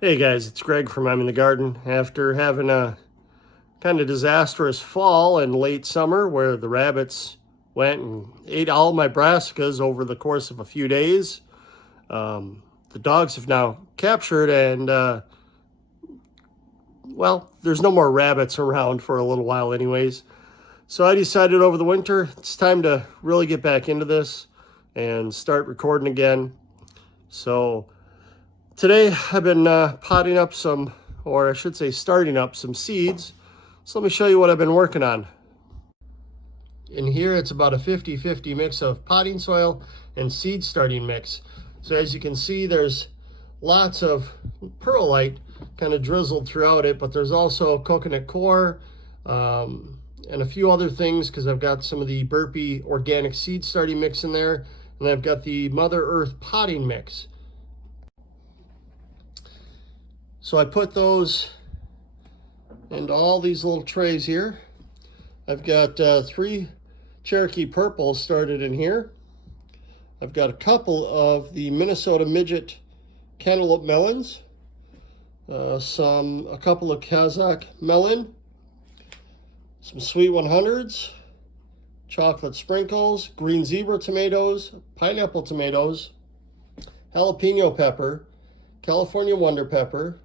Hey guys, it's Greg from I'm in the Garden. After having a kind of disastrous fall and late summer where the rabbits went and ate all my brassicas over the course of a few days, the dogs have now captured and, well, there's no more rabbits around for a little while anyways. So I decided over the winter, it's time to really get back into this and start recording again. So today I've been potting up some, or I should say starting up some seeds. So let me show you what I've been working on. In here it's about a 50-50 mix of potting soil and seed starting mix. So as you can see, there's lots of perlite kind of drizzled throughout it, but there's also coconut coir and a few other things because I've got some of the Burpee organic seed starting mix in there, and I've got the Mother Earth potting mix. So I put those into all these little trays here. I've got 3 Cherokee Purples started in here. I've got a couple of the Minnesota Midget Cantaloupe Melons, a couple of Kazakh Melon, some Sweet 100s, Chocolate Sprinkles, Green Zebra tomatoes, Pineapple tomatoes, Jalapeno pepper, California Wonder Pepper.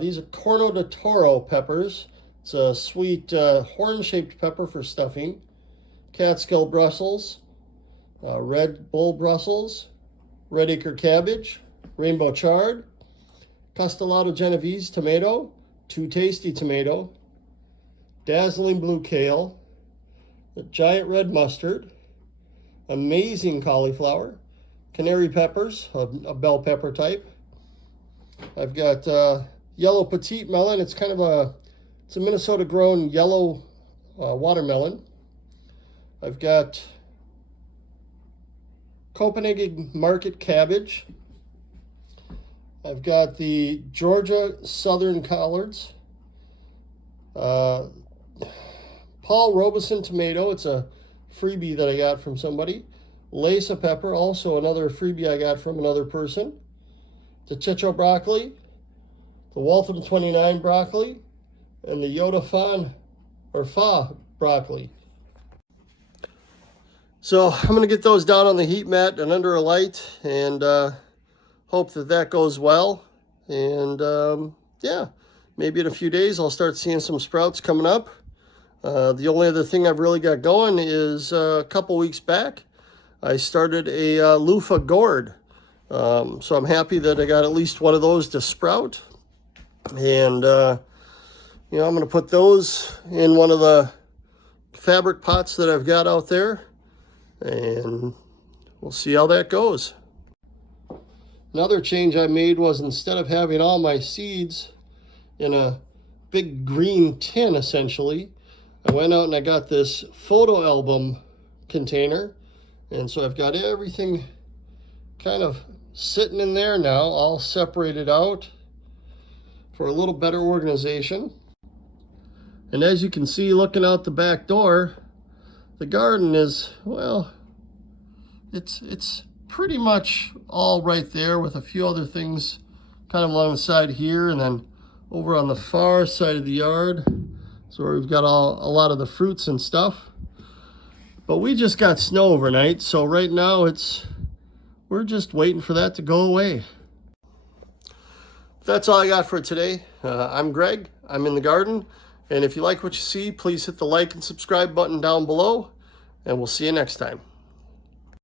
These are Corno de Toro peppers. It's a sweet horn-shaped pepper for stuffing. Catskill Brussels, Red Bull Brussels, Red Acre cabbage, Rainbow chard, Castellato Genovese tomato, Too Tasty tomato, Dazzling blue kale, the giant red mustard, amazing cauliflower, canary peppers, a bell pepper type. I've got yellow petite melon. It's kind of it's a Minnesota grown yellow watermelon. I've got Copenhagen Market cabbage. I've got the Georgia Southern collards. Paul Robeson tomato. It's a freebie that I got from somebody. Lesa pepper, also another freebie I got from another person. The Chicho broccoli, the Waltham 29 broccoli, and the Yoda Fa broccoli. So I'm going to get those down on the heat mat and under a light and hope that goes well. And yeah, maybe in a few days I'll start seeing some sprouts coming up. The only other thing I've really got going is a couple weeks back, I started a loofah gourd. So I'm happy that I got at least one of those to sprout. And, I'm going to put those in one of the fabric pots that I've got out there. And we'll see how that goes. Another change I made was instead of having all my seeds in a big green tin, essentially, I went out and I got this photo album container. And so I've got everything kind of sitting in there now, all separated out for a little better organization. And as you can see, looking out the back door, the garden is, well, it's pretty much all right there with a few other things kind of along the side here, and then over on the far side of the yard. So we've got a lot of the fruits and stuff. But we just got snow overnight, so right now we're just waiting for that to go away. That's all I got for today. I'm Greg. I'm in the garden. And if you like what you see, please hit the like and subscribe button down below. And we'll see you next time.